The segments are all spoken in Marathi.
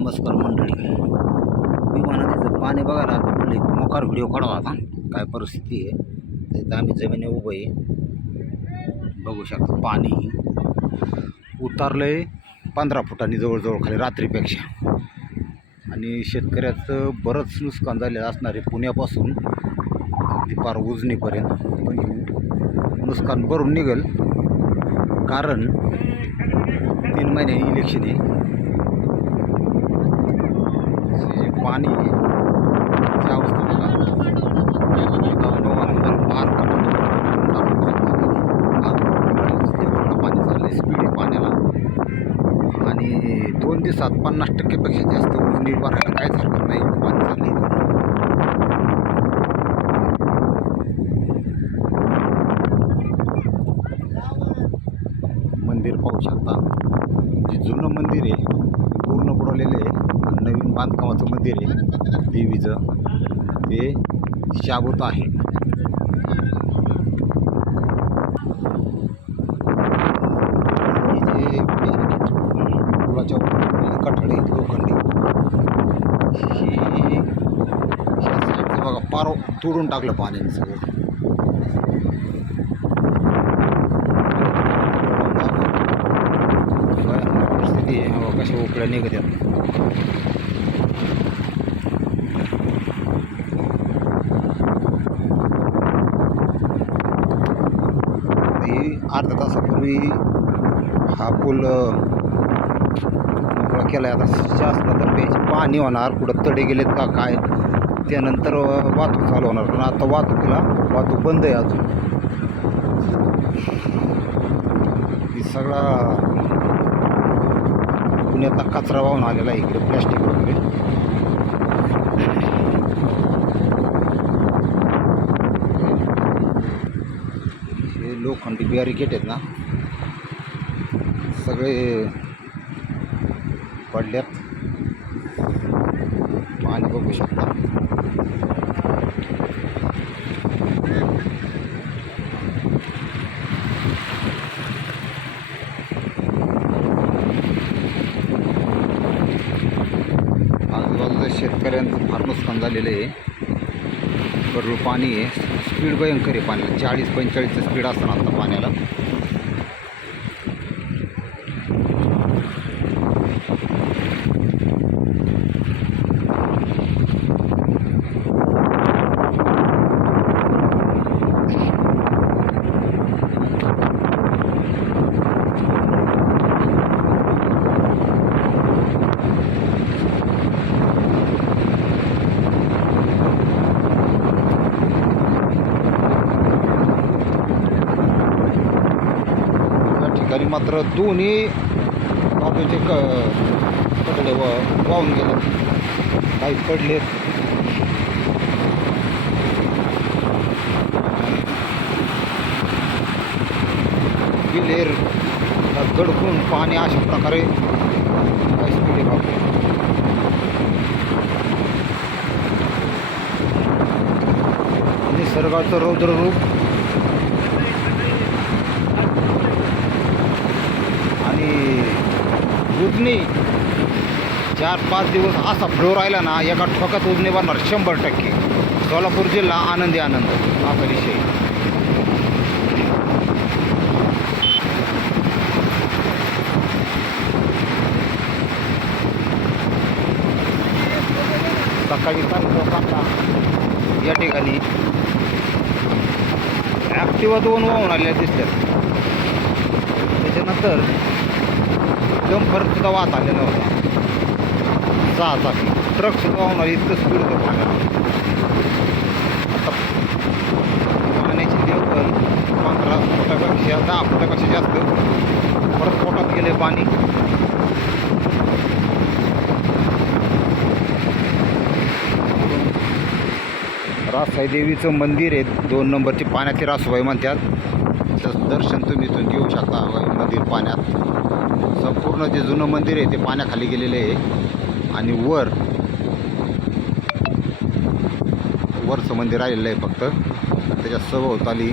नमस्कार मंडळी. विमानाचं पाणी बघायला आता म्हणले मोकार व्हिडिओ काढावा आता. काय परिस्थिती आहे. तिथं आम्ही जमिनी उभं आहे. बघू शकतो पाणी उतारलं आहे पंधरा फुटांनी जवळजवळ खाली रात्रीपेक्षा. आणि शेतकऱ्याचं बरंच नुकसान झालेलं असणार आहे पुण्यापासून. अगदी पार उजनीपर्यंत. पण नुकसान भरून निघेल. कारण तीन महिने इलेक्शन आहे जे पाणी आहे, ची अवस्था बघा गावोगावांमध्ये फार पाणी चाललंय स्पीड आहे पाण्याला आणि दोन दिवसात पन्नास टक्केपेक्षा जास्त उजनी भरायला काहीच हरकत नाही? पाणी चाललंय. मंदिर पाहू शकता. जे जुनं मंदिर आहे पूर्ण बुडवलेलं आहे नवीन बांधकामाचं मंदिर आहे देवीचं ते शाबूत आहे हे जे पुलाच्या कठडे लोखंडी ही बघा पार तोडून टाकलं पाण्याने सगळं भयानक परिस्थिती आहे. हवा अर्धा अर्ध्या तासापूर्वी हा पूल मोकळा केला आहे आता शासनातर्फे पाणी होणार. कुठं तडे गेलेत का काय? त्यानंतर वाहतूक चालू होणार. पण आता वाहतुकीला वाहतूक बंद आहे अजून. ही सगळा पुण्यातला कचरा वाहून आलेला आहे इकडे प्लॅस्टिक वगैरे. हे लोखंडी बॅरिकेट आहेत ना. सगळे पडल्यात. पाणी बघू शकता. शेतकऱ्यांचं फार नुकसान झालेलं आहे. भरपूर पाणी आहे. स्पीड भयंकर आहे पाण्याला. चाळीस पंचेचाळीसचं स्पीड असतं आता पाण्याला या ठिकाणी मात्र दोन्ही ऑटोचे क कपडे व वाहून गेले. काही पडलेत विलेर गडकून पाणी अशा प्रकारे काही स्पीड निसर्गाचं रौद्र रूप आणि उजनी. चार पाच दिवस असा फ्लो राहिला ना एका ठोक्यात उजनी बनणार शंभर टक्के. सोलापूर जिल्हा आनंदी आनंद. असा विषय. सकाळी लोकांना या ठिकाणी. ॲक्टिवा दोन वाहून आलेल्या दिसतात त्याच्यानंतर डंपर सुद्धा वाहत आलेला होता सहा चाकी ट्रक सुद्धा इतकं स्पीड होतं पाण्याला आता पाण्याची लेवल पंधरा फुटापेक्षा दहा फुटापेक्षा जास्त. परत पोटात गेले पाणी. रासाई देवीचं मंदिर आहे. दोन नंबरची पाण्याची रासोबाई म्हणतात. त्याचं दर्शन तुम्ही इथून घेऊ शकता मंदिर पाण्यात. संपूर्ण जे जुनं मंदिर आहे ते पाण्याखाली गेलेलं आहे. आणि वर वरचं मंदिर आलेलं आहे फक्त. त्याच्या सभोवताली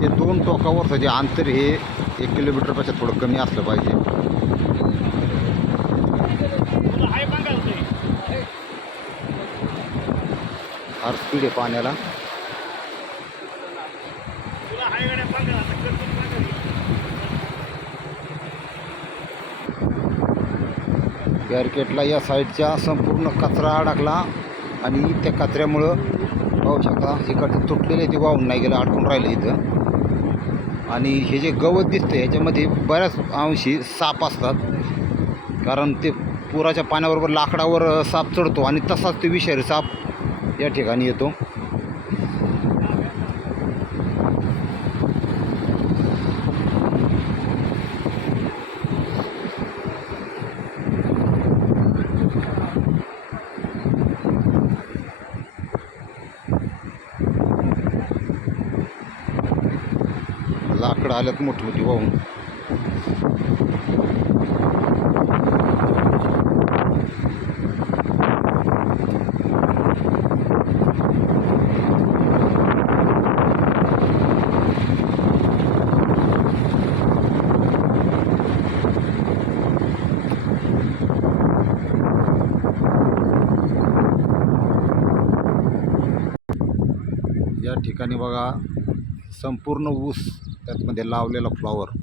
ते दोन टोकावरचं जे अंतर हे एक किलोमीटरपेक्षा थोडं कमी असलं पाहिजे. फार स्पीड आहे पाण्याला. बॅरिकेटला या साईडच्या संपूर्ण कचरा अडकला आणि त्या कचऱ्यामुळं पाहू शकता इकडचं तुटलेलं ते वाहून नाही गेलं अडकून राहिलं इथं. आणि हे जे गवत दिसतं ह्याच्यामध्ये बऱ्याच अंशी साप असतात. कारण ते पुराच्या पाण्याबरोबर लाकडावर साप चढतो आणि तसाच ते विषारी साप या ठिकाणी येतो. लाकडं आल्यात मोठी मोठी वाहून. या ठिकाणी बघा संपूर्ण ऊस त्यातमध्ये लावलेला फ्लॉवर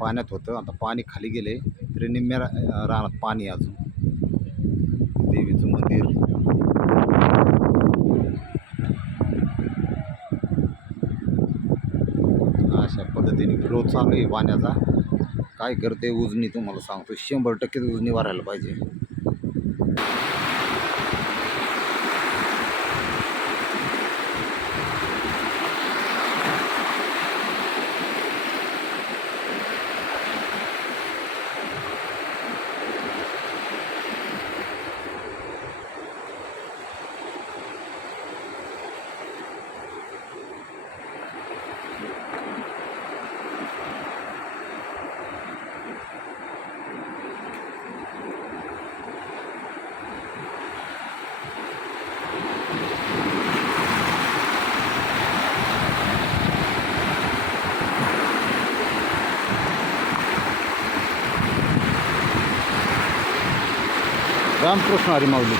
पाण्यात होतं. आता पाणी खाली गेले तरी निम्म्या रा- रानात पाणी अजून. देवीचं मंदिर. अशा पद्धतीने फ्लो चालू आहे पाण्याचा काय करते उजनी तुम्हाला सांगतो. शंभर टक्के उजनी वाढायला पाहिजे. रामकृष्ण हरी माऊली